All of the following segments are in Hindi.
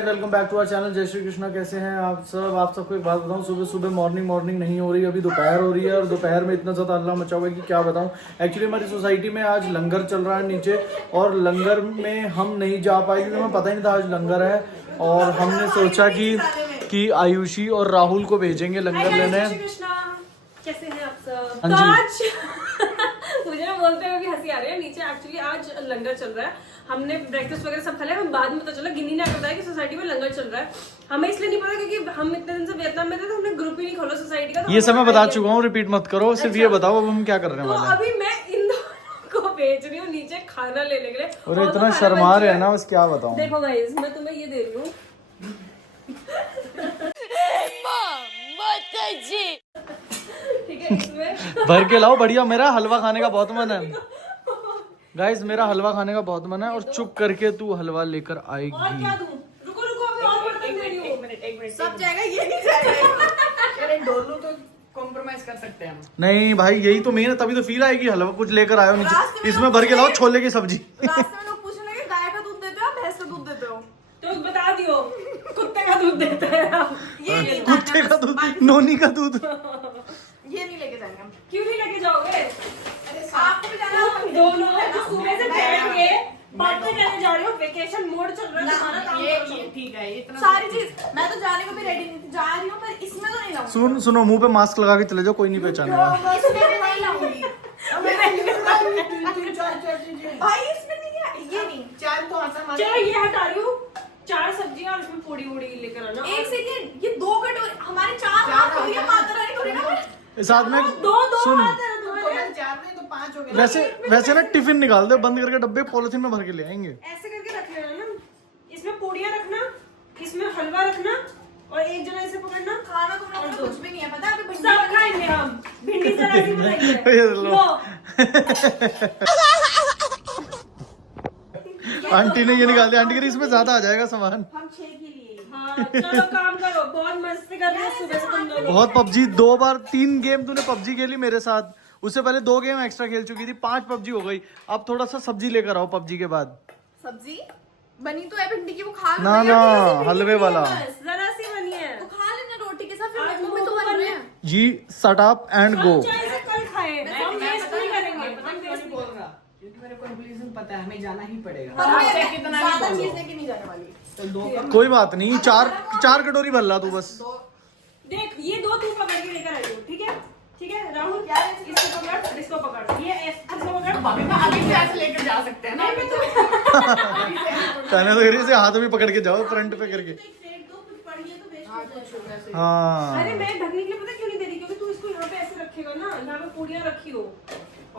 Welcome back to our channel. जय श्री कृष्णा। कैसे हैं आप सब? आप सबको एक बात बताऊं, सुबह सुबह मॉर्निंग नहीं हो रही, अभी दोपहर हो रही है और दोपहर में इतना ज़्यादा हल्ला मचा हुआ है कि क्या बताऊं। एक्चुअली हमारी सोसाइटी में आज लंगर चल रहा है नीचे, और लंगर में हम नहीं जा पाए क्योंकि हमें पता ही नहीं था आज लंगर है। और हमने सोचा कि आयुषी और राहुल को भेजेंगे लंगर लेने। कैसे हैं आप सब? हाँ तो जी। आज मुझे ना बोलते हुए भी हंसी आ रही है। नीचे एक्चुअली आज लंगर चल रहा है, हमने ब्रेकफास्ट वगैरह सब खा लिया। हम बाद में पता चला, गिन्नी ने बताया कि सोसाइटी में लंगर चल रहा है। हमें इसलिए नहीं पता क्योंकि हम इतने दिन से वियतनाम में थे, तो हमने ग्रुप ही नहीं खोला सोसाइटी का। तो ये सब मैं बता चुका हूँ, रिपीट मत करो। सिर्फ ये बताओ अब हम क्या करने तो वाले हैं। अभी मैं इन दोनों को भेज रही हूँ नीचे खाना लेने के लिए। और इतना शर्मा रहे हैं ना, बस क्या बताऊं। देखो गाइस, मैं तुम्हें ये दे रही हूँ। ठीक है, इसमें भर के लाओ बढ़िया। मेरा हलवा खाने का बहुत मन है गाइस, मेरा हलवा खाने का बहुत मन है। और चुप करके तू हलवा लेकर और आएगी। क्या दूं? रुको रुको, अभी और बर्तन दे रही हूँ। एक मिनट सब जाएगा, ये नहीं जाएगा। अरे डोलू तो कॉम्प्रोमाइज कर सकते हैं हम। नहीं भाई, यही तो मेन है, तभी तो फील आएगी। हलवा कुछ लेकर आयो रास्ते नीचे, में इसमें भर के लाओ छोले की सब्जी। रास्ते में लोग पूछने लगे गाय का दूध देते हो भैंस का दूध देते हो? तो बता दियो, कुत्ते का दूध देते हैं हम। ये नहीं, कुत्ते का दूध, नोनी का दूध। ये नहीं लेके जाएंगे हम। क्यों नहीं लेके जाओगे? आपको भी जाना है? तुम दोनों जो सुबह से बैठ के बातें करने जा रहे हो, वेकेशन मोड चल रहा है, तुम्हारा काम करो। ये ठीक है, इतना सारी चीज मैं तो जाने को भी रेडी नहीं थी, जा रही हूँ पर इसमें तो नहीं लाऊंगी। सुनो, मुंह पे मास्क लगा के चले जाओ, कोई नहीं पहचानेगा। इसमें भी नहीं लाऊंगी भाई, इसमें नहीं है, ये नहीं। चार तो आसान मार। चलो ये हटा रही हूँ, 4 सब्जियां और इसमें पूड़ी वूड़ी लेकर आना। एक सेकंड, ये 2 कटोरी हमारे 4 हाथ हो रही है, माता रानी थोड़ी ना। साथ में दो सुन, हाथ है तुम्हारे। चार नहीं तो 5 हो गए। वैसे ना टिफिन निकाल दे, बंद करके डब्बे पॉलिथीन में भर के ले आएंगे। ऐसे करके रख लेना ना, इसमें पूड़ियां रखना, इसमें हलवा रखना, और एक जना इसे पकड़ना। खाना तुम लोगों को कुछ भी नहीं है पता है, अभी भिंडी सब बनी खाएंगे हम। भिंडी जरा सी बनाई है। ये लो। लो। आंटी ने ये निकाल दिया। आंटी कह रही इसमें ज्यादा आ जाएगा सामान। हम 6 के लिए। हाँ चलो काम करो, बहुत मस्ती कर रहे हो सुबह से तुम लोग। बहुत पबजी, 3 गेम तूने पबजी खेली मेरे साथ। उससे पहले 2 गेम एक्स्ट्रा खेल चुकी थी, 5 पबजी हो गई। अब थोड़ा सा सब्जी लेकर आओ पबजी के बाद। सब्जी बनी तो है भिंडी की, वो खा लो ना भैया, ना, भिंडी की हलवे नहीं है वाला। बस। जरा सी बनी है तो खा लेना रोटी के साथ, फिर आज मम्मी तो मोमो बन रहे बने। हैं। जी शट अप एंड गो। हम चाहे से कल खाए, हम वेस्ट नहीं करेंगे। मैं क्यों नहीं बोल रहा, क्योंकि मेरे कंक्लूजन पता है, हमें जाना ही पड़ेगा। पर मैं आपसे कितना भी ज्यादा बोलो। चीज लेके नहीं जाने वाली। तो 2 कम। कोई बात नहीं, 4 कटोरी भर ला तू बस। देख ये 2 तू पकड़ के लेकर आई हो, ठीक है? ठीक है राहुल, क्या है? इसको पकड़, इसको पकड़, ये इसको पकड़। भाभी मैं अभी से ऐसे लेकर जा सकते हैं ना। नहीं, मैं तो कहने तो कह से हाथ में पकड़ के जाओ, फ्रंट पे करके। फेंक दो, कुछ पड़ी है तो वेस्ट हाँ, हो कुछ जाएगा। ऐसे। हाँ अरे मैं ढकने के लिए पता क्यों नहीं दे रही, क्योंकि तू इसको यहाँ पे ऐसे रखेगा ना, यहाँ पे पूड़ियाँ रखी हो।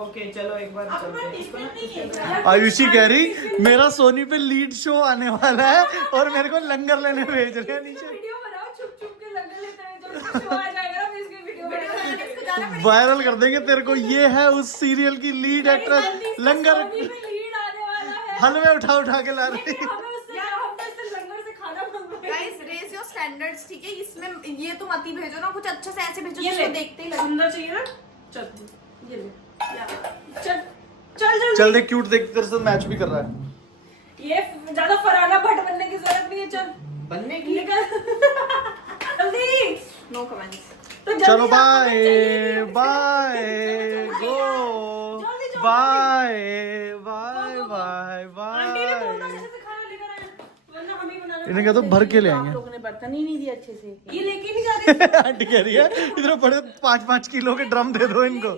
ओके चलो एक बार अब चलते मैं हैं। इसको ना टिफिन नहीं है। आयुषी कह रही मेरा सोनी पे लीड शो आने वाला है और मेरे को लंगर लेने भेज रहे हैं नीचे। वीडियो बनाओ, छुप छुप के लंगर लेते हैं, जब इसका शो आ जाएगा ना फिर इसकी वीडियो बनाएंगे। इसको जाना पड़ेगा। वायरल कर देंगे तेरे को। ये है उस सीरियल की लीड एक्ट्रेस, लंगर सोनी पे लीड आने वाला है। हलवे उठा उठा के ला रही। लेकिन हमें उससे लंगर से खाना मंगवाएंगे। गाइस रेज योर स्टैंडर्ड्स, ठीक है? इसमें ये तुम अति भेजो ना, कुछ अच्छा से ऐसे भेजो ये जिसको ले, देखते ही लगे। सुंदर चाहिए ना? चल ये ले, चल चल जल्दी। चल देख, क्यूट देख, तेरे साथ मैच भी कर रहा है। ये ज्यादा फराना भट्ट बनने की जरूरत नहीं है, चल बनने की निकल जल्दी। No comments. तो जल्दी चलो आप बाय चाहिए। बाय गो जल्दी जाओ, बाय बाय बाय आंटी ने बोला बाय। अच्छे से खाना लेकर आए, वरना हम ही बनाना। इन्हें कह दो भर के ले आप आएंगे। लोगों ने बर्तन ही नहीं दिया अच्छे से। ये लेके नहीं जा रहे। आंटी कह रही है इधर बड़े 5-5 किलो के ड्रम दे दो इनको।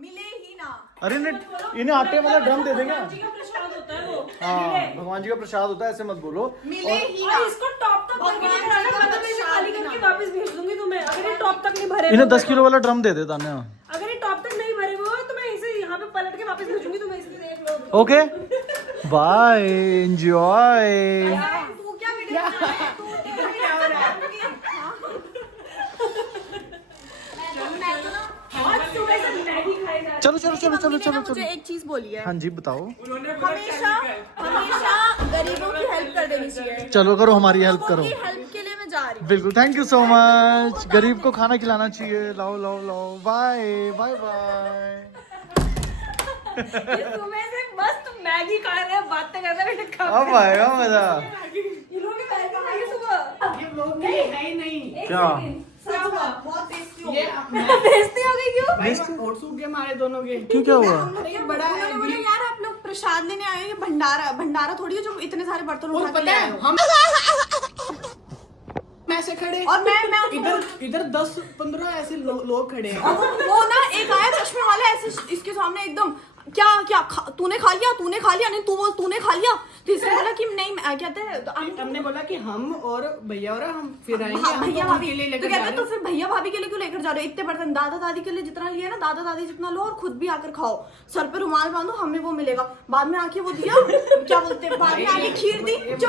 मिले ही ना। अरे इन्हें आटे वाला ड्रम दे देंगे। भगवान जी का प्रसाद होता है वो। हाँ, भगवान जी का प्रसाद होता है, ऐसे मत बोलो। मिले ही ना। और इसको टॉप तक भर के भगवान लेकर आना, जी का मतलब मैं इसे खाली प्रसाद करके ना। वापस भेज दूंगी तुम्हें। अगर ये टॉप तक नहीं भरे इन्हें हुए 10 किलो वाला ड्रम दे देता ना। अगर ये टॉप तक नहीं भरे हुए हो तो मैं इसे यहाँ पे पलट के वापस भेजूंगी, तुम्हें इसलिए देख लो। Okay bye, enjoy. तू क्या वीडियो बना रहा है? तू क्या हो रहा है? मैं तो ना आज सुबह से मैगी खाए जा रही चलो चलो चलो चलो चलो मुझे चलो। एक चीज बोली है, हाँ जी बताओ। हमेशा हमेशा गरीबों की हेल्प कर देनी चाहिए। चलो करो, हमारी हेल्प लोगों करो। की हेल्प के लिए मैं जा रही हूँ। बिल्कुल, थैंक यू सो मच। गरीब को खाना खिलाना चाहिए। लाओ लाओ लाओ। Bye bye bye. ये सुबह से मस्त मैगी खा रहे हैं, बातें कर रहे हैं। अब आएगा मजा। ये लोग दोपहर का खाएंगे सुबह। ये लोग नहीं है ही नहीं। क्या बहुत टेस्टी हो ये बेइज्जती हो गई क्यों? भाई ओट्स सूख गए हमारे दोनों के। क्यों क्या हुआ? ये बड़ा है। उन्होंने बोला यार आप लोग प्रसाद लेने आए हो, ये भंडारा थोड़ी है जो इतने सारे बर्तन और उठा के पता ले आए है हो। हम ऐसे खड़े और मैं इधर 10-15 ऐसे लोग खड़े हैं। और वो ना एक आया चश्मे वाला ऐसे इसके सामने एकदम क्या तूने खा लिया नहीं तू बोल तूने खा लिया। तो इसने बोला कि नहीं कहते हैं हमने बोला कि हम और भैया और हम फिर आएंगे। भैया हम भाभी के लिए तो लेकर कहते जा हैं रहे तो हैं। फिर भैया भाभी के लिए क्यों लेकर जा रहे हो इतने बर्तन। दादा दादी के लिए जितना लिए ना दादा दादी जितना लो और खुद भी आकर खाओ। सर पे रुमाल बांधो हमें वो मिलेगा। बाद में आके वो दिया क्या बोलते हैं बाद में आके खीर दी जो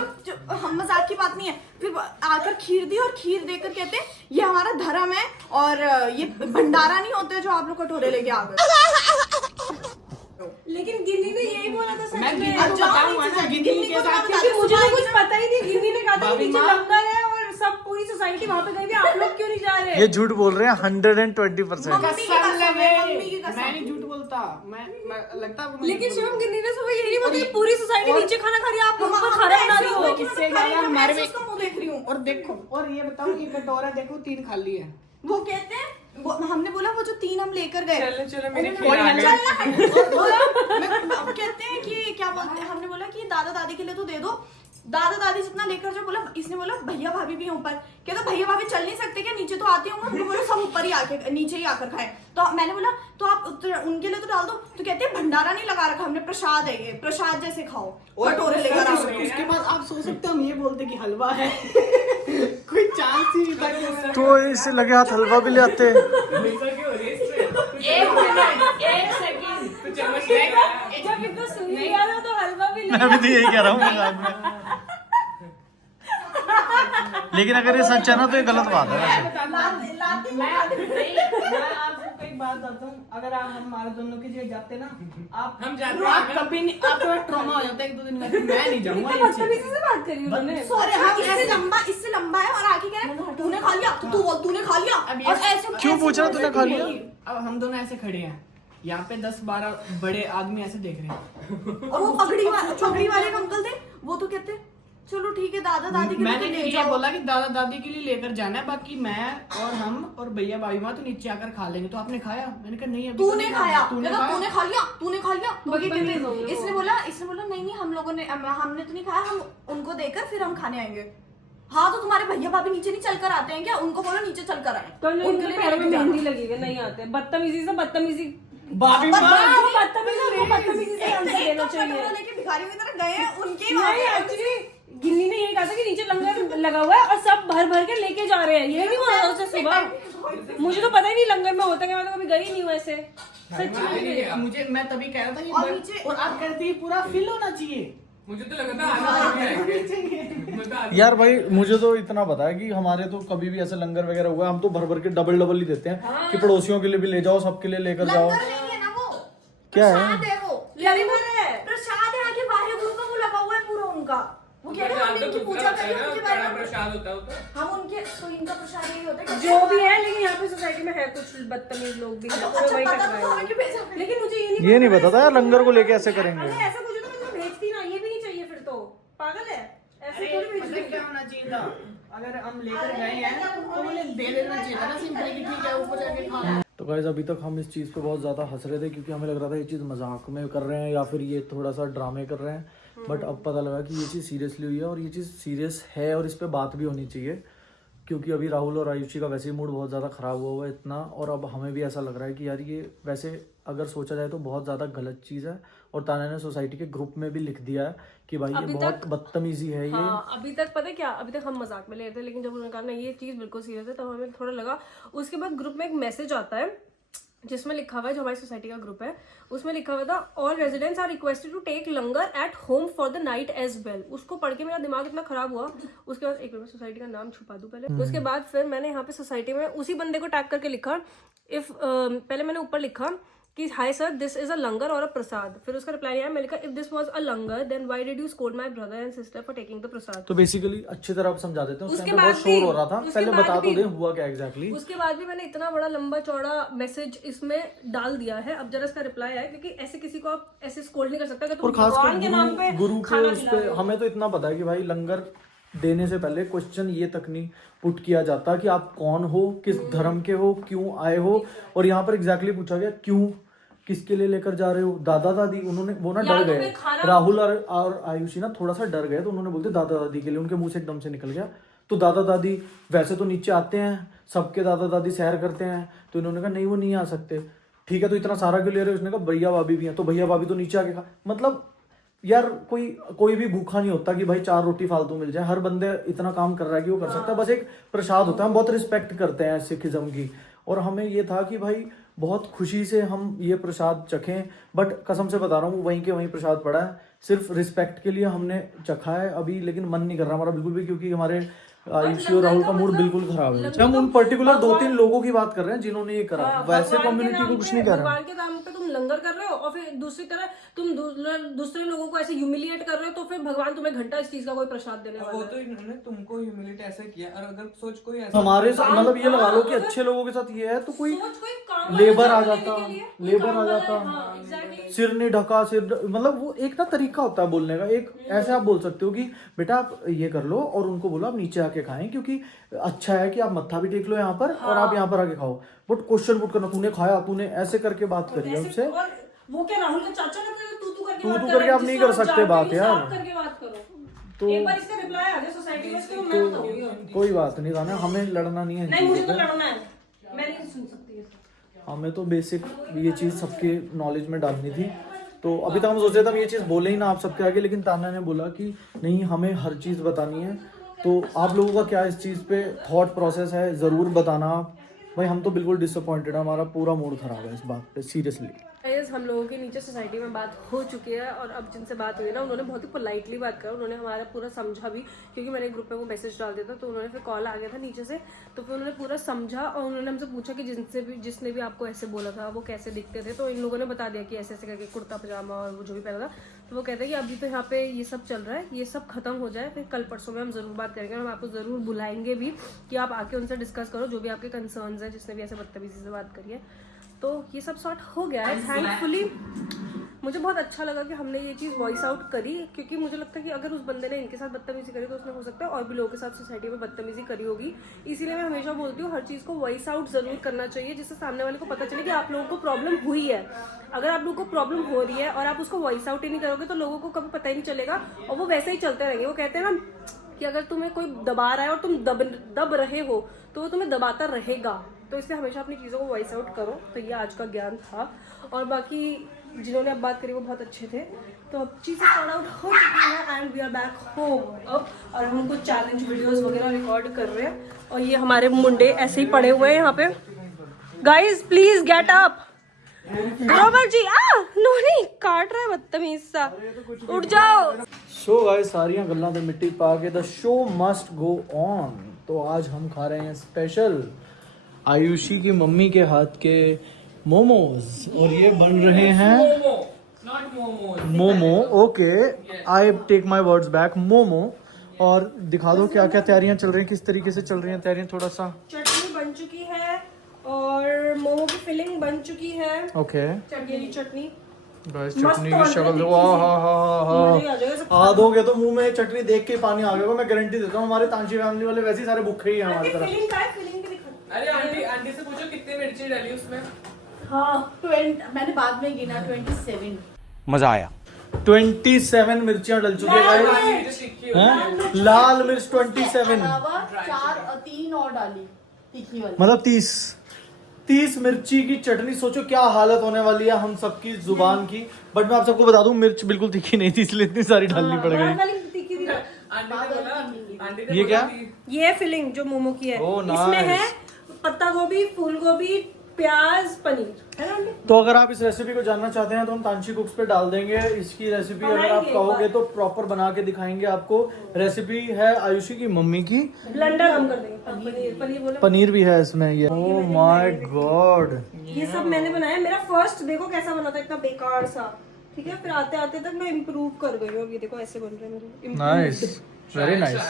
हम मजाक की बात नहीं है। फिर आकर खीर दी और खीर देकर कहते हैं ये हमारा धर्म है और ये भंडारा नहीं होते जो आप लोग कटोरे लेके आ गए। लेकिन गिन्नी ने यही बोला था सच मैं में। गिन्नी को बताऊंगा ना, गिन्नी के साथ क्योंकि मुझे तो कुछ पता ही नहीं। गिन्नी ने कहा था कि भाभी नीचे माँ- लंगर है और सब पूरी सोसाइटी वहां पे गई थी, आप लोग क्यों नहीं जा रहे? ये झूठ बोल रहे हैं 120%। मम्मी की कसम है, मम्मी की कसम। मैं नहीं झूठ बोलता। मैं लगता है आपको लेकिन मैं शिवम झूठ गिन्नी ने सुबह यही बोला कि पूरी सोसाइटी नीचे खाना खा रही है, आप लोगों को खाना बना रही हो। इससे ज्यादा हमारे में उसका मुंह देख रही हूँ। और देखो और ये बताओ ये कटोरा देखो 3 खाली है। वो कहते हैं हमने बोला वो जो 3 हम लेकर गए चलो मेरे कहते हैं कि क्या बोलते हैं हमने बोला कि दादा दादी के लिए तो दे दो। दादा दादी जितना लेकर जो बोला इसने बोला भैया भाभी भी हैं ऊपर। कहता भैया भाभी चल नहीं सकते क्या नीचे तो आते होंगे। उनको बोला सब ऊपर ही आके नीचे ही आकर खाए। तो मैंने बोला तो आप उनके लिए तो डाल दो। तो कहते हैं भंडारा नहीं लगा रखा हमने प्रसाद है ये प्रसाद जैसे खाओ कटोरे लेकर आओ। उसके बाद आप सोच सकते हो हम ये बोलते कि हलवा है। कोई चांस ही नहीं था कि मैं- तो इससे लगे हाथ हलवा भी ले आते। जब इतना सुन लिया था तो हलवा भी मैं भी तो यही कह रहा हूँ मजाक में। लेकिन अगर ये सच है ना तो ये गलत बात है वैसे। मैं आपको एक बात बताता हूँ। अगर आप हमारे दोनों की जगह जाते ना आप हम जाते आप कभी नहीं आपको ट्रॉमा हो जाता है 1-2 दिन में। मैं नहीं जाऊंगा नीचे। बदतमीजी से बात करी उन्होंने। अरे हाँ इससे लंबा है और आगे कह रहे तूने खा लिया तो तू बोल तूने खा लिया। और ऐसे क्यों पूछ रहा तूने खा लिया? अब हम दोनों ऐसे खड़े हैं यहाँ पे 10-12 बड़े आदमी ऐसे देख रहे हैं। और वो पगड़ी वाले अंकल थे वो तो कहते चलो ठीक है दादा दादी के लिए मैंने तो ले ये जाओ। बोला कि दादा दादी के लिए लेकर जाना है बाकी मैं और हम और भैया भाभी माँ तो नीचे आकर खा लेंगे। तो आपने खाया? मैंने कहा नहीं अभी तो तूने नहीं खाया तूने कहता, खाया? तूने खा लिया तो ये बदतमीज कहते हो गए वो। इसने बोला नहीं हम लोगों ने हमने तो नहीं खाया हम उनको देकर फिर हम खाने आएंगे। हाँ तो तुम्हारे भैया भाभी नीचे नहीं चल कर आते हैं क्या? उनको बोलो नीचे चल कर आए। तो उनके लिए पैरों में नहीं मेहंदी लगी है नहीं आते। बदतमीजी से बदतमीजी भाभी माँ बदतमीजी से आंसर देना चाहिए। लेके भिखारियों की तरह गए हैं उनके ही नहीं एक्चुअली गिन्नी ने यही कहा था कि नीचे लंगर लगा हुआ है और सब भर भर के लेके जा रहे हैं। ये नहीं बोला उसे सुबह। मुझे तो पता ही नहीं लंगर में होता क्या, मैं तो कभी गई नहीं हूँ ऐसे सच में। मुझे मैं तभी कह रहा था कि और नीचे- और आप कहते हैं पूरा फिल होना चाहिए। मुझे तो लगा था आगे यार भाई मुझे तो इतना पता है कि हमारे तो कभी भी ऐसे लंगर वगैरह हुआ हम तो भर भर के डबल ही देते हैं कि पड़ोसियों के लिए भी ले जाओ सबके लिए लेकर जाओ। लंगर नहीं है ना वो क्या है? प्रसाद है वो प्रसाद है आगे बाहर गुरु का वो लगा हुआ है पूरा उनका। वो कह रहे हैं हम इनकी पूजा करें उनके बारे में प्रसाद होता है हम उनके तो इनका प्रसाद यही होता है कि- जो भी है लेकिन यहाँ पे सोसाइटी में है कुछ बदतमीज लोग भी हैं, अच्छा, तो वही पता कर तो रहे हमें हैं। क्यों भेजा? लेकिन मुझे ये नहीं पता था यार लंगर को लेके ऐसे करेंगे। अगर ऐसा कुछ तो मैं तुम्हें भेजती ना, ये भी नहीं चाहिए फिर तो पागल है ऐसे थोड़ी भेज पता है क्या होना चाहिए था? अगर हम लेकर गए हैं तो उन्हें दे देना चाहिए था ना सिंपली कि ठीक है ऊपर जाके खा। तो गाइस अभी तक हम इस चीज़ पे बहुत ज़्यादा हंस रहे थे क्योंकि हमें लग रहा था ये चीज़ मजाक में कर रहे हैं या फिर ये थोड़ा सा ड्रामे कर रहे हैं। बट अब पता लगा कि ये चीज़ सीरियसली हुई है और ये चीज़ सीरियस है और इस पे बात भी होनी चाहिए क्योंकि अभी राहुल और आयुषी का वैसे ही मूड बहुत ज़्यादा ख़राब हुआ है इतना। और अब हमें भी ऐसा लग रहा है कि यार ये वैसे अगर सोचा जाए तो बहुत ज़्यादा गलत चीज़ है। और ताना ने सोसाइटी के ग्रुप में भी लिख दिया है कि भाई ये अभी बहुत तक- बदतमीजी है ये। हाँ अभी तक पता है क्या, अभी तक हम मजाक में ले रहे थे लेकिन जब उन्होंने कहा ना ये चीज बिल्कुल सीरियस है तब हमें थोड़ा लगा। उसके बाद ग्रुप में एक मैसेज आता है जिसमें लिखा हुआ है, जो हमारी सोसाइटी का ग्रुप है उसमें लिखा हुआ था all residents are requested to take langar at home for the night as well. उसको पढ़ के मेरा दिमाग इतना खराब हुआ। उसके बाद एक मिनट सोसाइटी का नाम छुपा दूं पहले। उसके बाद फिर मैंने यहाँ पे सोसाइटी में उसी बंदे को टैग करके लिखा इफ पहले मैंने ऊपर लिखा कि hi sir this is a langar or a prasad. फिर उसका रिप्लाई आया, मैंने लिखा if this was a langar then why did you scold my brother and sister for taking the prasad. तो बेसिकली अच्छी तरह आप समझा देते हैं। उस उसके टाइम पे बहुत बाद शोर भी- हो रहा था। उसके पहले बाद बता तो भी- दे हुआ क्या एग्जैक्टली। उसके बाद भी मैंने इतना बड़ा लंबा चौड़ा मैसेज इसमें डाल दिया है। अब जरा इसका रिप्लाई है क्योंकि ऐसे किसी को आप ऐसे स्कोल्ड नहीं कर सकते अगर और तुम भगवान के नाम पे गुरु के खाना उस खिला पे रहे हो। हमें तो इतना पता है कि भाई लंगर देने से पहले क्वेश्चन ये तक नहीं पुट किया जाता कि आप कौन हो, किस धर्म के हो, क्यों आए हो। और यहाँ पर एग्जैक्टली पूछा गया क्यों, किसके लिए लेकर जा रहे हो। दादा दादी उन्होंने वो ना डर गए, राहुल और आयुषी ना थोड़ा सा डर गए, तो उन्होंने बोलते दादा दादी के लिए, उनके मुंह से एकदम से निकल गया। तो दादा दादी वैसे तो नीचे आते हैं, सबके दादा दादी सैर करते हैं, तो इन्होंने कहा नहीं वो नहीं आ सकते। ठीक है तो इतना सारा क्यों ले रहे हो, उसने कहा भैया भाभी भी हैं, तो भैया भाभी तो नीचे आके खा। मतलब यार कोई भी भूखा नहीं होता कि भाई 4 रोटी फालतू मिल जाए, हर बंदे इतना काम कर रहा है कि वो कर सकता है। बस एक प्रसाद होता है, हम बहुत रिस्पेक्ट करते हैं सिखिज्म की, और हमें ये था कि भाई बहुत खुशी से हम ये प्रसाद चखें। बट कसम से बता रहा हूँ वहीं के वहीं प्रसाद पड़ा है, सिर्फ रिस्पेक्ट के लिए हमने चखा है अभी, लेकिन मन नहीं कर रहा हमारा बिल्कुल भी, क्योंकि हमारे आयुषी और राहुल का मूड बिल्कुल खराब है। हम उन पर्टिकुलर 2-3 लोगों की बात कर रहे हैं जिन्होंने ये करा, वैसे कम्युनिटी को कुछ नहीं कर रहे। भगवान के नाम पे तुम लंगर कर रहे हो और फिर दूसरी तरह तुम दूसरे लोगों को ऐसे ह्यूमिलिएट कर रहे हो, तो फिर भगवान तुम्हें घंटा इस चीज का कोई प्रसाद देने वाला है। वो तो इन्होंने तुमको ह्यूमिलेट ऐसे किया, और अगर सोच कोई ऐसा हमारे साथ मतलब ये लगा लो कि अच्छे लोगों के साथ ये है, तो कोई लेबर आ जाता, सिर नहीं ढका, मतलब वो एक ना तरीका होता है बोलने का। एक ऐसे आप बोल सकते हो कि बेटा आप ये कर लो, और उनको बोलो आप नीचे आके खाएं, क्योंकि अच्छा है कि आप मत्था भी टेक लो यहाँ पर और आप यहाँ पर आके खाओ। बट क्वेश्चन पुट करना, तूने खाया, तूने ऐसे करके बात करी है उनसे। वो क्या राहुल का चाचा ना तू करके आप नहीं कर सकते बात यार। तो एक बार इसका रिप्लाई आ गया सोसाइटी में, इसको मैं बताऊंगी। कोई बात नहीं राना, हमें लड़ना नहीं है। नहीं मुझे तो लड़ना है, मैं नहीं सुन सकती। हमें तो बेसिक ये चीज़ सबके नॉलेज में डालनी थी, तो अभी तक हम सोच रहे थे हम ये चीज़ बोले ही ना आप सबके आगे, लेकिन ताना ने बोला कि नहीं हमें हर चीज़ बतानी है। तो आप लोगों का क्या इस चीज़ पे थॉट प्रोसेस है, ज़रूर बताना आप। भाई हम तो बिल्कुल डिसअपॉइंटेड है, हमारा पूरा मूड खराब है इस बात पे सीरियसली। हम लोगों के नीचे सोसाइटी में बात हो चुकी है, और अब जिनसे बात हुई ना उन्होंने बहुत ही पोलाइटली बात करा, उन्होंने हमारा पूरा समझा भी, क्योंकि मैंने ग्रुप में वो मैसेज डाल दिया था, तो उन्होंने फिर कॉल आ गया था नीचे से, तो फिर उन्होंने पूरा समझा। और उन्होंने हमसे पूछा कि जिसने भी आपको ऐसे बोला था वो कैसे दिखते थे, तो इन लोगों ने बता दिया कि ऐसे ऐसे करके कुर्ता पजामा और वो जो भी पहना था। तो वो कहते हैं कि अभी तो यहाँ पे ये सब चल रहा है, ये सब खत्म हो जाए, फिर कल परसों में हम जरूर बात करेंगे, और हम आपको जरूर बुलाएंगे भी कि आप आके उनसे डिस्कस करो जो भी आपके कंसर्न्स हैं, जिसने भी ऐसे बदतमीजी से बात करी है। तो ये सब सॉर्ट हो गया है थैंकफुली। मुझे बहुत अच्छा लगा कि हमने ये चीज़ वॉइस आउट करी, क्योंकि मुझे लगता है कि अगर उस बंदे ने इनके साथ बदतमीजी करी तो उसने हो सकता है और भी लोगों के साथ सोसाइटी में बदतमीजी करी होगी। इसीलिए मैं हमेशा बोलती हूँ हर चीज़ को वॉइस आउट ज़रूर करना चाहिए, जिससे सामने वाले को पता चले कि आप लोगों को प्रॉब्लम हुई है। अगर आप लोगों को प्रॉब्लम हो रही है और आप उसको वॉइस आउट ही नहीं करोगे तो लोगों को कभी पता ही नहीं चलेगा, और वो वैसे ही चलते रहेंगे। वो कहते हैं ना कि अगर तुम्हें कोई दबा रहा है और तुम दब रहे हो तो वो तुम्हें दबाता रहेगा। तो इसलिए हमेशा अपनी चीज़ों को वॉइस आउट करो। तो ये आज का ज्ञान था, और बाकी जिन्होंने अब बात करी वो बहुत अच्छे थे। तो अब चीज़ें सॉर्ट आउट हो चुकी हैं and we are back home अब, और हम कुछ चैलेंज वीडियोस वगैरह रिकॉर्ड कर रहे हैं। और ये हमारे मुंडे ऐसे ही पड़े हुए हैं यहाँ पे। Guys please get up. Grover ji नहीं काट रहा है बदतमीज सा, उठ जाओ। सो गाइस सारियां गल्लां ते मिट्टी पा के the show must go on. तो आज हम खा रहे हैं स्पेशल आयुषी की मम्मी के हाथ के मोमोज, और ये बन रहे हैं momo. Okay I take my words back, momo. और दिखा दो क्या क्या तैयारियां चल रही हैं, किस तरीके से चल रही हैं तैयारियां थोड़ा सा। चटनी बन चुकी है और मोमो की फिलिंग बन चुकी है। ओके ये चटनी चटनी की शक्ल आ दोगे तो मुंह में चटनी देख के पानी आ गया, मैं गारंटी देता हूँ। हमारे तांशी फैमिली वाले वैसे ही सारे भूखे ही हैं हमारी तरफ। फिलिंग का है, फिलिंग भी दिखा। अरे आंटी से पूछो कितनी मिर्ची डाली उसमें। हाँ 20 मैंने बाद में गिना 27। मजा आया। 27 मिर्चियां डल चुकी है, लाल मिर्च 27, 3 और डाली तीखी वाली, मतलब 30 मिर्ची की चटनी। सोचो क्या हालत होने वाली है हम सबकी जुबान की। बट मैं आप सबको बता दूं मिर्च बिल्कुल तीखी नहीं थी, इसलिए इतनी सारी डालनी पड़ गई। ये क्या? ये फिलिंग जो मोमो की है, Oh, इसमें nice. है पत्ता गोभी, फूल गोभी, प्याज, पनीर, है ना? तो अगर आप इस रेसिपी को जानना चाहते हैं तो हम तांशी कुक्स पे डाल देंगे इसकी रेसिपी। अगर आप कहोगे तो प्रॉपर बना के दिखाएंगे आपको। रेसिपी है आयुषी की मम्मी की। ब्लेंडर हम कर देंगे। पनीर बोले, पनीर भी है इसमें। ये ओह माय गॉड, ये सब मैंने बनाया। मेरा फर्स्ट देखो कैसा बना था, इतना बेकार सा। ठीक है, फिर आते आते तक मैं इम्प्रूव कर गई हूँ। ये देखो ऐसे बन रहे हैं मेरे। Nice, very nice.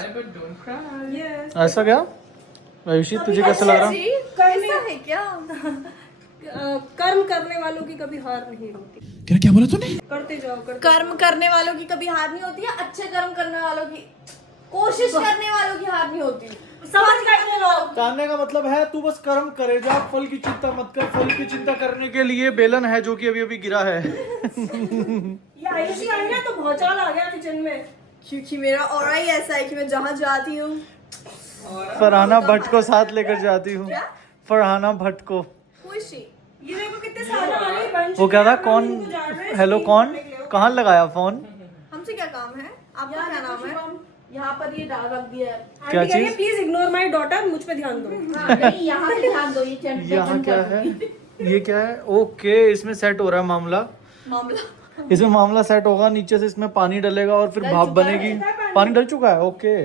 Yes. ऐसा क्या आयुषी तुझे कैसा लग रहा? कैसा है क्या? कर्म करने वालों की कभी हार नहीं होती। क्या बोला तूने? करते जाओ, करते कर्म करने वालों की कभी हार नहीं होती है, अच्छे कर्म करने वालों की कोशिश करने वालों की हार नहीं होती। समझ गए लोग। जानने का मतलब है तू बस कर्म करे जा, फल की चिंता मत कर। फल की चिंता करने के लिए बेलन है जो कि अभी अभी गिरा है। ये आयुषी आई ना तो भौचाल आ गया किचन में। क्योंकि मेरा ऑरा ही ऐसा है कि मैं जहाँ जाती हूँ फरहाना भट्ट को साथ लेकर जाती हूँ। क्या? फरहाना भट्ट को। खुशी। ये देखो कितने सारे आने बन वो क्या था? कौन? इनको जान रहे हैं, हेलो स्टील कौन? करने के लिए। कहाँ लगाया फोन? हमसे क्या काम है? आपका क्या नाम है? यहाँ पर ये डाल रख दिया है। क्या आंटी कह रही है, चीज? प्लीज इग्नोर माय डॉटर, मुझ पे ध्यान दो। नहीं, यहाँ पे ध्यान दो, ये यहाँ क्या है? ये क्या है? ओके, इसमें सेट हो रहा है मामला। मामला। इसमें मामला सेट होगा, नीचे से इसमें पानी डलेगा और फिर भाप बनेगी। पानी डल चुका है? ओके,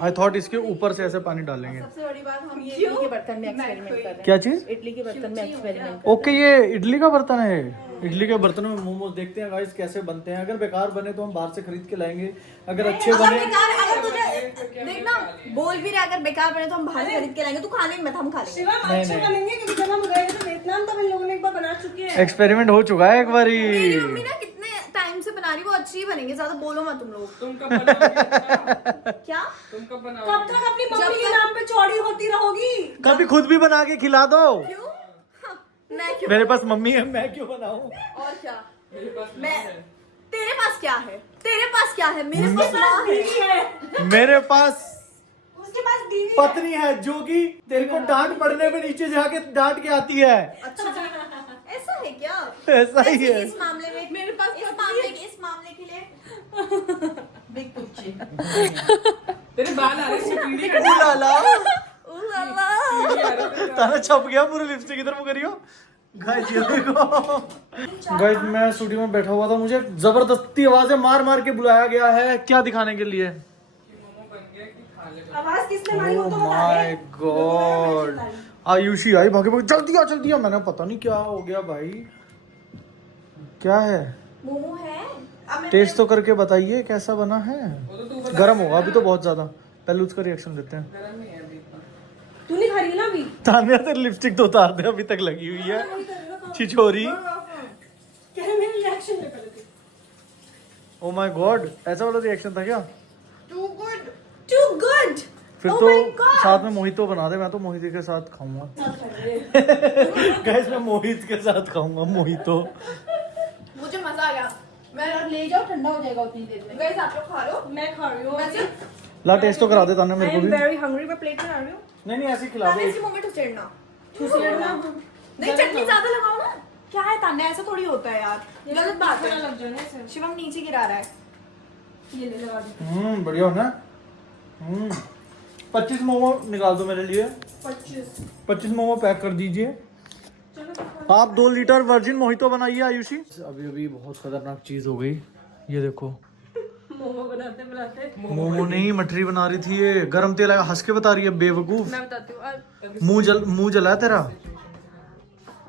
आई थॉट इसके ऊपर से ऐसे पानी डालेंगे। सबसे बड़ी बात, हम ये इडली के बर्तन में एक्सपेरिमेंट कर रहे हैं। क्या चीज? इडली के बर्तन में एक्सपेरिमेंट। ओके, ये इडली का बर्तन है। इडली के बर्तनों में मोमोज देखते हैं गाइस कैसे बनते हैं। अगर बेकार बने तो हम बाहर से खरीद के लाएंगे, अगर अच्छे अगर बने बेकार, अगर तुझे देखना बोल भी रहा, अगर बेकार बने तो हम बाहर से खरीद के लाएंगे। तू खाने में मत, हम खा लेंगे। शिवम अच्छे बनेंगे क्योंकि जब हम गए थे तो वियतनाम तब इन लोगों ने एक बार बना चुकी है। एक्सपेरिमेंट हो चुका है एक बारी। मेरी मम्मी ना कितने टाइम से बना रही, वो अच्छी ही बनेंगे। ज्यादा बोलो मत तुम लोग। तुम कब बनाओगे? क्या? तुम कब कब बनाओगे? तक अपनी मम्मी के नाम पे चौड़ी होती रहोगी? कभी खुद भी बना के खिला दो। क्यों? हाँ, मैं क्यों? मेरे पास मम्मी है, मैं क्यों बनाऊं? और क्या? मेरे पास मैं है। तेरे पास क्या है? तेरे पास क्या है? मेरे पास माँ है। बीवी है, मेरे पास उसके पास बीवी है। पत्नी है जो कि तेरे को डांट पड़ने पे नीचे जाके डांट के आती है। अच्छा जी, ऐसा है क्या? ऐसा ही वैसे है। इस मामले में मेरे पास इस मामले के लिए बिग पुच्ची। तेरे बाल आ रहे सीढ़ी लाला उल्ला। ताना छप गया पूरी लिपस्टिक इधर वो करियो। गाइस ये देखो, गाइस मैं स्टूडियो में बैठा हुआ था, मुझे जबरदस्ती आवाजें मार मार के बुलाया गया है। क्या दिखाने के लिए? आवाज किसने मारी वो ओह तो बता माय दे। गॉड, आयुषी आई भागे भागे, जल्दी आ। मैंने पता नहीं क्या हो गया भाई, क्या है? मोमो है। अब मैं टेस्ट तो करके बताइए कैसा बना है। गर्म होगा अभी तो बहुत ज्यादा, पहले उसका रिएक्शन लेते हैं। गरम नहीं है अभी। तू नहीं खा रही ना अभी? तान्या तेरी लिपस्टिक तो उतार दे, अभी तक लगी हुई है छिछोरी। कह रहे मेरी रिएक्शन ले पहले। ओ माय गॉड, ऐसा वाला रिएक्शन था क्या? Too good, too good. फिर तो साथ में मोहितो बना दे, मैं तो मोहित के साथ खाऊंगा। गाइस मैं मोहित के साथ खाऊंगा मोहितो। मुझे मजा आ गया। मैं अब ले जाओ, ठंडा हो जाएगा उतनी देर में। गाइस आप लोग खा लो। मैं खा रही हूँ। वैसे ला टेस्ट तो करा दे तान्या आई मेरे को एम भी। वेरी हंग्री, मैं प्लेट में आ रही हूँ। नहीं ऐसे ही खिला तान्या दे। इसी मोमेंट में चढ़ना। नहीं, चटनी ज्यादा लगाओ ना। क्या है तान्या, ऐसा थोड़ी होता है यार, गलत बात है। लग जाना इसे। शिवम नीचे गिरा रहा है। ये ले लगा दी। बढ़िया हो ना। 25 मोमो निकाल दो मेरे लिए। 25 मोमो पैक कर दीजिए। आप 2 लीटर वर्जिन मोहितो बनाइए आयुषी। अभी अभी बहुत खतरनाक चीज हो गई, ये देखो। मोमो बनाते बनाते मोमो नहीं, मठरी बना रही थी ये। गरम तेल आया, हंस के बता रही है बेवकूफ। मैं बताती हूँ अब मुंह जला है तेरा।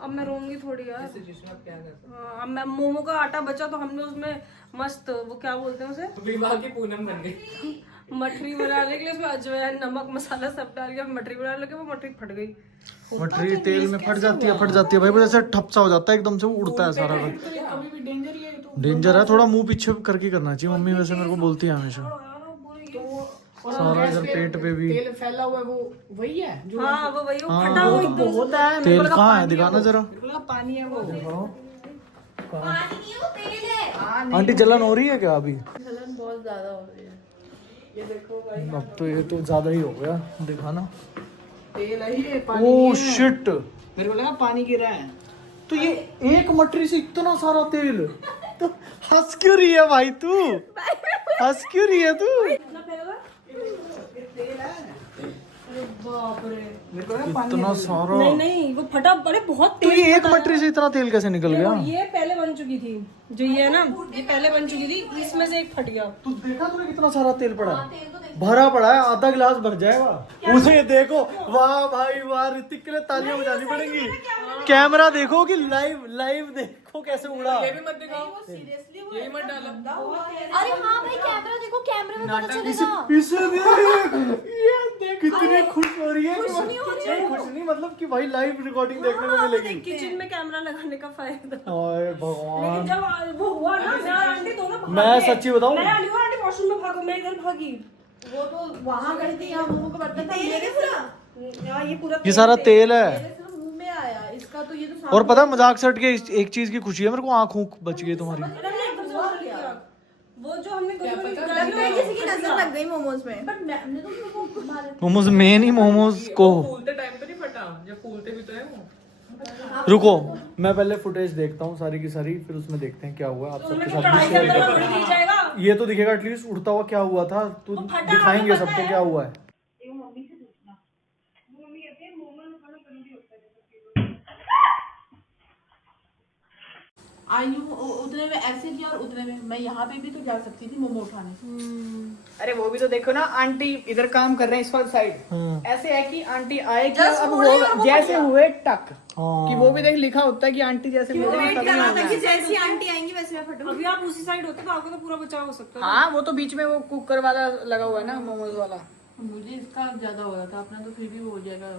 मैं रोऊंगी थोड़ी यार। जिसमें आप क्या करते हाँ, अब मैं मोमो का आटा बचा तो हमने उसमें मस्त वो क्या बोलते हैं उसे, हो? विवाह की पूनम बन गई। मठरी बनाने के लिए उसमें अजवाइन नमक मसाला सब डाल के मठरी बनाने लगे, वो मठरी फट गई। मठरी तेल में फट जाती है भाई, वो जैसे ठप सा हो जाता है एकदम से, वो उड़ता है सारा का। कभी भी डेंजर ही है तो। डेंजर है, थोड़ा मुंह पीछे करके करना चाहिए। मम्मी वैसे मेरे को बोलती है हमेशा। सारा इधर पेट पे भी तेल फैला हुआ है, वो वही है जो हाँ वो वही वो फटा हुआ एकदम से। होता है। तेल कहाँ है, दिखाना जरा। बिल्कुल पानी है वो। पानी नहीं है, वो तेल है। आंटी जलन हो रही है क्या अभी? जलन बहुत ज्यादा हो रही है। ये देखो भाई, अब तो ये तो ज्यादा ही हो गया, दिखाना। तेल है ये, पानी ओ नहीं है। शिट, मेरे को लगा पानी गिरा है। तो ये एक मटरी से इतना सारा तेल, तो हंस क्यों रही है भाई तू? हंस क्यों रही है तू? कितना फैलेगा? अरे बाप रे, मेरे को लगा पानी इतना सारा, नहीं नहीं वो फटा, अरे बहुत तो तेज ये एक फटा। मटरी से इतना तेल कैसे निकल गया? ये पहले बन चुकी थी, जो ये है ना, ये पहले बन चुकी थी, इसमें से एक फट गया। तू देखा तूने कितना सारा तेल पड़ा है? भरा पड़ा है, आधा गिलास भर जाएगा। उसे देखो, वाह भाई वाह, ऋतिक के लिए तालियां बजानी पड़ेंगी। कैमरा देखो कि लाइव देखो कैसे उड़ा। ये भी मत दिखाओ, ये मत डालो। अरे हाँ भाई, कैमरा देखो, कैमरे में पता चलेगा। इसे देख कितनी खुश हो रही है। खुश नहीं मतलब कि भाई लाइव रिकॉर्डिंग देखने को मिलेगी। किचन में कैमरा लगाने का फायदा। हाय भगवान, लेकिन जब वो हुआ ना, मैं और आंटी दोनों भागे। मैं सच्ची बताऊं? मैं आंटी वॉशरूम में भागो, मैं इधर भागी। वो तो वहाँ गई थी, यहाँ मोमो का बर्तन था मेरे पूरा, यहाँ ये पूरा ये सारा तेल है। मेरे सिर्फ मुंह में आया इसका, तो ये तो और पता है मजाक से हट के एक चीज की खुशी है मेरे को, आँख ऊँख बच गई तुम्हारी। वो जो हमने किसी की नजर लग गई मोमोज में, बट मैंने तो मोमोज में नहीं, मोमोज को फूलते टाइम पे नहीं फटा, जब फूलते भी तो है वो। रुको मैं पहले फुटेज देखता हूँ सारी की सारी, फिर उसमें देखते हैं क्या हुआ। आप सबके साथ भी शेयर करते हैं। जाएगा। ये तो दिखेगा एटलीस्ट उड़ता हुआ क्या हुआ था, तो दिखाएंगे सबको क्या हुआ है। आयु उतने में ऐसे किया और उतने में मैं यहाँ पे भी तो जा सकती थी मोमो उठाने। अरे वो भी तो देखो ना, आंटी इधर काम कर रहे हैं इस वाली साइड, ऐसे है कि आंटी आएगी अब हो जैसे हुए टक, कि वो भी देख लिखा होता है कि आंटी जैसे वेट कर रहा था कि जैसी आंटी आएंगी वैसे मैं फटूंगी। अभी आप उसी साइड होते तो आपको तो पूरा बचाव हो सकता है। हाँ वो तो बीच में वो कुकर वाला लगा हुआ है ना, मोमोज वाला। मुझे इसका ज्यादा हो रहा था अपना, तो फिर भी वो हो जाएगा,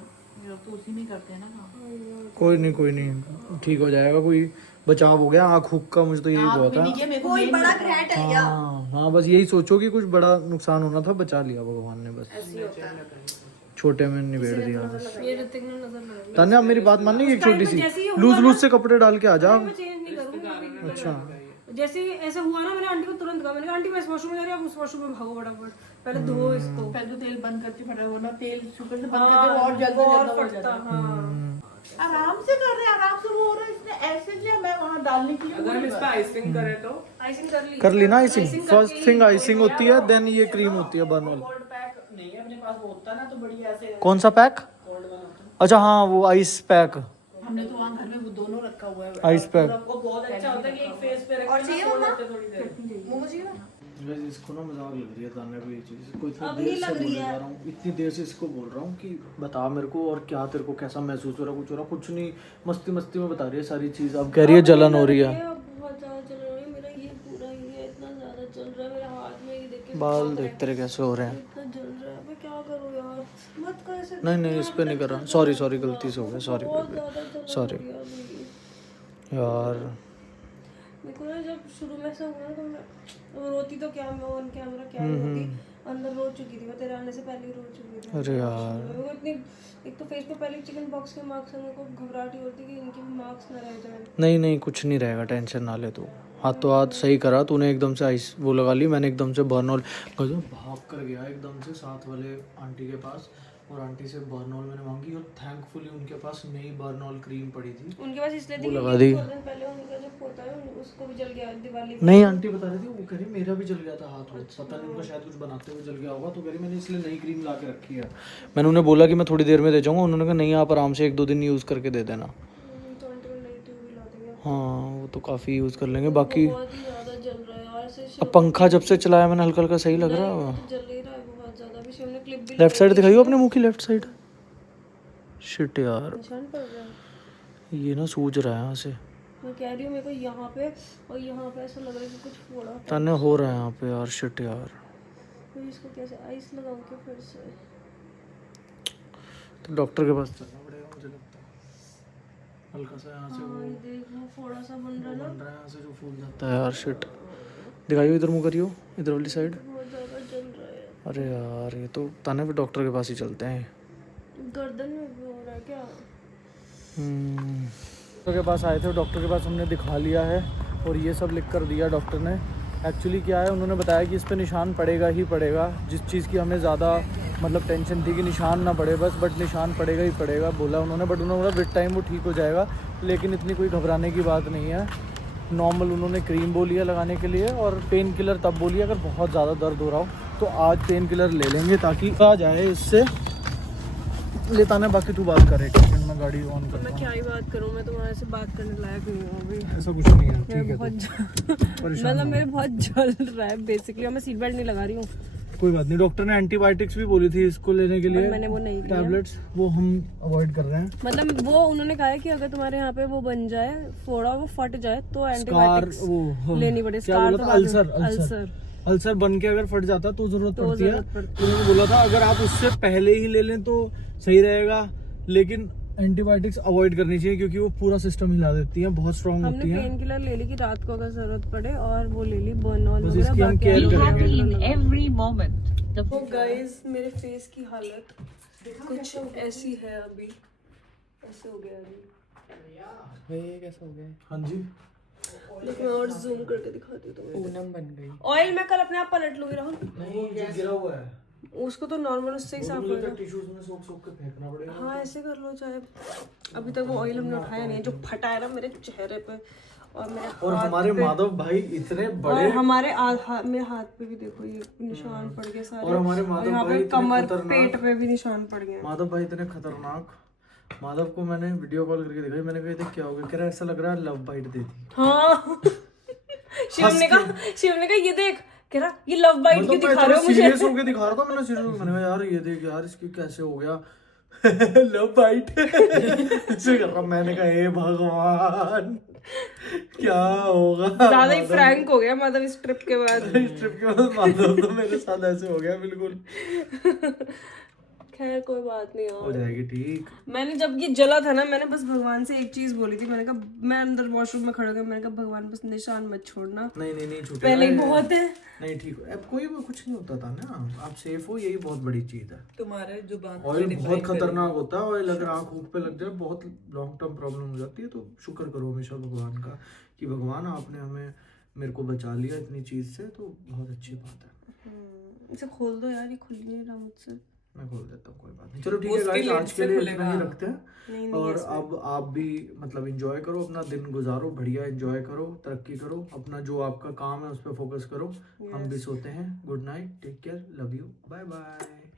तो उसी में करते हैं ना। कोई नहीं ठीक हो जाएगा, कोई बचाव हो गया। आँख हुक का मुझे तो यही बहुत है। कोई बड़ा ग्रह टल गया। हाँ बस यही सोचो कि कुछ बड़ा नुकसान होना था, बचा लिया भगवान ने, बस छोटे में निबेड़ दिया बस। ये ऋतिक ने नजर लगाई। तान्या आप मेरी बात मानेगी, एक छोटी सी लूज से कपड़े डाल के आ जा। मैं चेंज नहीं करूंगी। अच्छा जैसे ही ऐसा हुआ ना, मैंने आंटी को तुरंत कहा, मैंने कहा आंटी मैं इस वॉशरूम में जा रही हूँ, आप उस वॉशरूम में भागो फटाफट, पहले धो इसको। पहले तो तेल बंद करती फटा, वरना तेल शुगर से बंद करते और जल्दी और हो फटता। जाता। हाँ आराम से कर रहे हैं, आराम से वो हो रहा है, इसने ऐसे किया, मैं वहाँ डालने के लिए। अगर हम इस पे आइसिंग करें तो आइसिंग कर ली ना आइसिंग। फर्स्ट थिंग आइसिंग होती है, देन ये क्रीम होती है बर्नॉल। कोल्ड पैक नहीं है अपने पास, वो होता ना तो बढ़िया ऐसे कौन सा पैक? कोल्ड वाला होता। अच्छा हाँ वो आइस पैक, हमने तो वहाँ घर में वो दोनों रखा हुआ है। Ice pack. वो बहुत अच्छा होता है कि एक फेस पे और चाहिए मम्मा? थोड़ी देर। मोमो चाहिए ना? वैसे इसको ना मजाक लग रही है तान्या को ये चीज, कोई इतनी अब देर नहीं से लग रही बोले है। जा रहा हूँ, इतनी देर से इसको बोल रहा हूँ कि बता मेरे को और क्या तेरे को कैसा महसूस हो रहा, कुछ हो रहा कुछ नहीं, मस्ती मस्ती में बता रही है सारी चीज। अब कह रही है जलन हो रही है। बहुत ज्यादा चल रहा है मेरा, ये पूरा ये इतना ज्यादा चल रहा है मेरे हाथ में, ये देख के बाल देख तेरे कैसे हो रहे हैं। इतना जल रहा है, मैं क्या करूँ यार, मत कर ऐसे। नहीं इस पे नहीं कर रहा, सॉरी गलती से हो गया, सॉरी बहुत ज्यादा चल सॉरी रहा है अभी। यार। मेरे को ना जब शुरू में ऐसा हुआ ना, तो मैं रोती तो क्या, मैं ऑन कैमरा क्या ही होती, अंदर रो चुकी थी मैं, तेरे आने से पहले ही रो चुकी थी। अरे यार मेरे को इतनी, एक तो फेस पे पहले चिकन पॉक्स के मार्क्स हैं, मेरे को घबराहट ही होती कि इनके मार्क्स ना रह जाए। नहीं कुछ नहीं रहेगा, टेंशन ना ले तू। हाथ तो हाथ सही करा तूने, एकदम से आइस वो लगा ली, मैंने एकदम से बर्नॉल भाग कर गया एकदम से साथ वाले आंटी के पास, और आंटी से बर्नॉल मैंने मांगी, और थैंकफुली उनके पास नई बर्नॉल क्रीम पड़ी थी, उनके पास इसलिए वो थी लगा क्योंकि दी। कुछ दिन पहले उनका जो पोता है उसको भी जल गया दिवाली पे। नहीं आंटी बता रही थी, वो कह रही मेरा भी जल गया था हाथ में, पता नहीं उनका शायद कुछ बनाते हुए जल गया होगा, तो कह रही मैंने इसलिए नई क्रीम ला के रखी है। मैंने उन्हें बोला कि मैं थोड़ी देर में दे जाऊँगा, उन्होंने कहा नहीं आप आराम से 1-2 दिन यूज़ करके दे देना। तो आंटी को नेगेटिव भी ला देंगे। हाँ वो तो काफ़ी यूज़ कर लेंगे, बाकी बहुत ही ज्यादा जल रहा है यार, ऐसे अब पंखा जब से चलाया मैंने हल्का हल्का सही लग रहा है। जल ही रहा है बहुत ज्यादा। अभी शिव ने क्लिप भी लेफ्ट साइड दिखाइयो अपने मुंह की लेफ्ट साइड। शिट यार निशान पड़ रहा है। ये ना सूज रहा है यहाँ से, मैं कह रही हूँ मेरे को यहाँ पे और यहाँ पे ऐसा लग रहा है कि कुछ फोड़ा। ताने हो रहा है यहाँ पे यार। शिट यार तो इसको कैसे आइस लगाऊं के फिर से? तो डॉक्टर के पास चलना पड़ेगा मुझे लगता है। हल्का सा यहाँ से वो ये देख वो फोड़ा सा बन रहा है ना, बन रहा है यहाँ से जो फूल जाता है यार। शिट दिखाइयो इधर मुँह करियो, इधर वाली साइड। बहुत ज्यादा जल रहा है। अरे यार ये तो ताने पे डॉक्टर के पास ही चलते हैं। गर्दन में भी हो रहा है क्या? डॉक्टर के पास आए थे, डॉक्टर के पास हमने दिखा लिया है और ये सब लिख कर दिया डॉक्टर ने। एक्चुअली क्या है, उन्होंने बताया कि इस पे निशान पड़ेगा ही पड़ेगा, जिस चीज़ की हमें ज़्यादा मतलब टेंशन थी कि निशान ना पड़े बस, बट निशान पड़ेगा ही पड़ेगा बोला उन्होंने। बट उन्होंने बोला विद टाइम वो ठीक हो जाएगा, लेकिन इतनी कोई घबराने की बात नहीं है। नॉर्मल उन्होंने क्रीम बोली है लगाने के लिए, और पेन किलर तब बोली अगर बहुत ज़्यादा दर्द हो रहा हो तो आज पेन किलर ले लेंगे ताकि आ जाए इससे। लेता ना, बाकी तू बात करे, मैं गाड़ी ऑन कर। मैं क्या ही बात करूँ, मैं तुम्हारे से बात करने लायक नहीं हूँ अभी। ऐसा कुछ नहीं है, ठीक है मतलब मेरे बहुत जल रहा है बेसिकली, और मैं सीट बेल्ट नहीं लगा रही हूँ। कोई बात नहीं। डॉक्टर ने एंटीबायोटिक्स भी बोली थी इसको लेने के लिए, मैंने वो नहीं लिया। टैबलेट्स वो हम अवॉइड कर रहे हैं। मतलब वो उन्होंने कहा है कि अगर तुम्हारे यहाँ पे वो बन जाए फोड़ा, वो फट जाए तो स्कार एंटीबायोटिक्स वो लेनी पड़े। क्या स्कार बोला तो था? अल्सर अल्सर बन के अगर फट जाता तो जरूरत पड़ती है। जरूरत पड़ती उन्होंने बोला था अगर आप उससे पहले ही ले लें तो सही रहेगा, लेकिन एंटीबायोटिक्स अवॉइड करनी चाहिए क्योंकि वो पूरा सिस्टम हिला देती हैं, बहुत स्ट्रांग हमने होती हैं। पेन किलर ले ली कि रात को अगर जरूरत पड़े, और वो ले ली बर्नॉल बस इसकी हम केयर करेंगे। in every moment. The तो गाइस मेरे फेस की हालत कुछ ऐसी है अभी, ऐसे हो गया अभी। ये कैसा हो गया? हाँ जी, लेकिन और जूम करके दिखाती हूँ तुम्हें। पूनम बन गई। ऑयल मैं कल अपने आप पलट लूंगी राहुल, नहीं ये गिरा हुआ है, उसको तो नॉर्मल उससे ही साफ होगा। टिश्यूज में सोख के फेंकना पड़ेगा। हाँ ऐसे कर लो चाहे। अभी तक वो ऑयल हमने उठाया नहीं है जो फटा है ना मेरे चेहरे पे और मेरे और हाथ हमारे पे। माधव भाई इतने और बड़े, हमारे मेरे हाथ पे भी देखो ये निशान पड़ गए सारे। और हमारे माधव यहाँ भाई पे इतने कमर खतरनाक। पेट पे भी निशान पड़ गए। माधव भाई इतने खतरनाक। माधव को मैंने वीडियो कॉल करके देखा, मैंने कहा क्या हो गया, कह रहा ऐसा लग रहा है लव बाइट दे दी। हाँ शिव ने कहा ये देख, कह रहा ये लव बाइट क्यों दिखा रहे हो मुझे। सीरियस होके दिखा रहा था, मैंने सीरियस होके, मैंने कहा यार ये देख यार इसकी कैसे हो गया लव बाइट ऐसे कर रहा। मैंने कहा हे भगवान क्या होगा। ज्यादा ही फ्रैंक हो गया मतलब इस ट्रिप के बाद। इस ट्रिप के बाद माधव तो मेरे साथ ऐसे हो गया बिल्कुल। खैर कोई बात नहीं हो यार, जाएगी ठीक। मैंने जब ये जला था ना, मैंने बस भगवान से एक चीज बोली थी। मैंने कहा, मैं अंदर वॉशरूम में खड़ा हो गया, मैंने कहा भगवान बस निशान मत छोड़ना, नहीं छूटेगा, पहले ही बहुत है। नहीं ठीक है, अब कोई भी कुछ नहीं होता था ना, आप सेफ हो, यही बहुत बड़ी चीज है। तुम्हारे जुबान ऑयल बहुत खतरनाक होता है, ऑयल अगर आंख ऊख पे लग जाए बहुत लॉन्ग टर्म प्रॉब्लम हो जाती है। तो शुक्र करो हमेशा भगवान का कि भगवान आपने हमें मेरे को बचा लिया इतनी चीज से, तो बहुत अच्छी बात है। इसे खोल दो यार, ये खुल नहीं रहा मुझसे। मैं खोल देता हूँ, कोई बात नहीं। चलो ठीक है गाइस, आज के लिए इतना ही रखते हैं। और अब आप भी मतलब एंजॉय करो, अपना दिन गुजारो, बढ़िया एंजॉय करो, तरक्की करो, अपना जो आपका काम है उस पर फोकस करो। हम भी सोते हैं। Good night, take care, love you, bye bye.